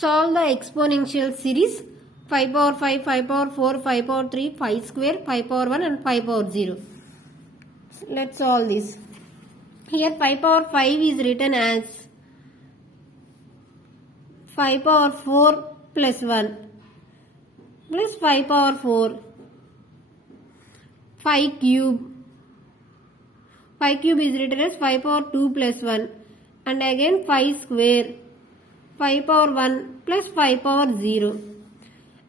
Solve the exponential series 5 power 5, 5 power 4, 5 power 3, 5 square, 5 power 1 and 5 power 0. Let's solve this. Here 5 power 5 is written as 5 power 4 plus 1 plus 5 power 4, 5 cube. 5 cube is written as 5 power 2 plus 1 and again 5 square, 5 power 1 plus 5 power 0.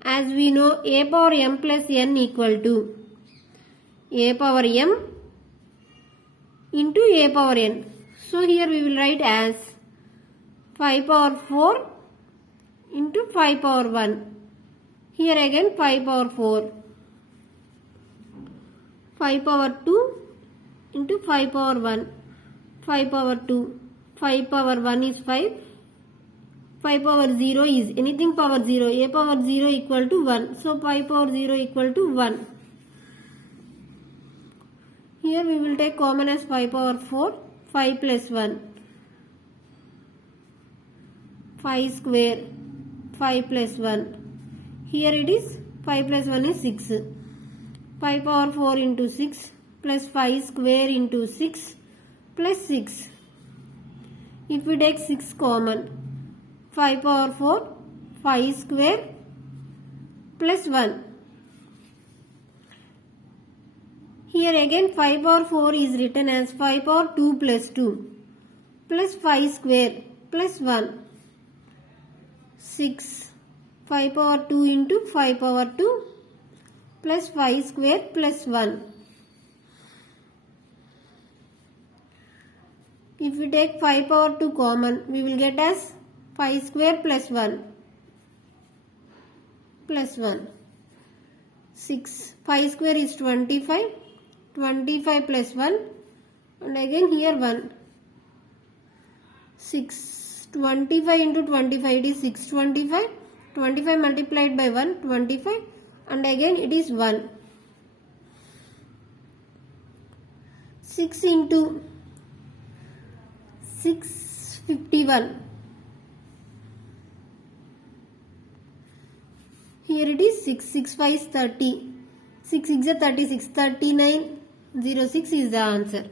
As we know, a power m plus n equal to a power m into a power n. So here we will write as 5 power 4 into 5 power 1. Here again 5 power 4. 5 power 2 into 5 power 1. 5 power 2. 5 power 1 is 5. 5 power 0 is anything power 0. A power 0 equal to 1. So 5 power 0 equal to 1. Here we will take common as 5 power 4. 5 plus 1. 5 square. 5 plus 1. Here it is 5 plus 1 is 6. 5 power 4 into 6 plus 5 square into 6 plus 6. If we take 6 common, 5 power 4, 5 square plus 1. Here again 5 power 4 is written as 5 power 2 plus 2 plus 5 square plus 1. 6. 5 power 2 into 5 power 2 plus 5 square plus 1. If we take 5 power 2 common, we will get as 5 square plus 1 plus 1. 6. 5 square is 25. 25 plus 1 and again here 1. 6. 25 into 25 it is 625. 25 multiplied by 1, 25 and again it is 1. 6 into 6, 51. Here it is 6, 6 5 is 30. 6 6 is 36, 39, 06 is the answer.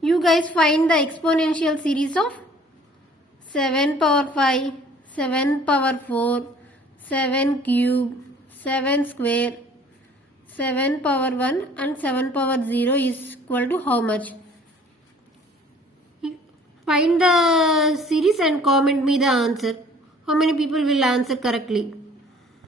You guys find the exponential series of 7 power 5, 7 power 4, 7 cube, 7 square, 7 power 1 and 7 power 0 is equal to how much? Find the series and comment me the answer. How many people will answer correctly?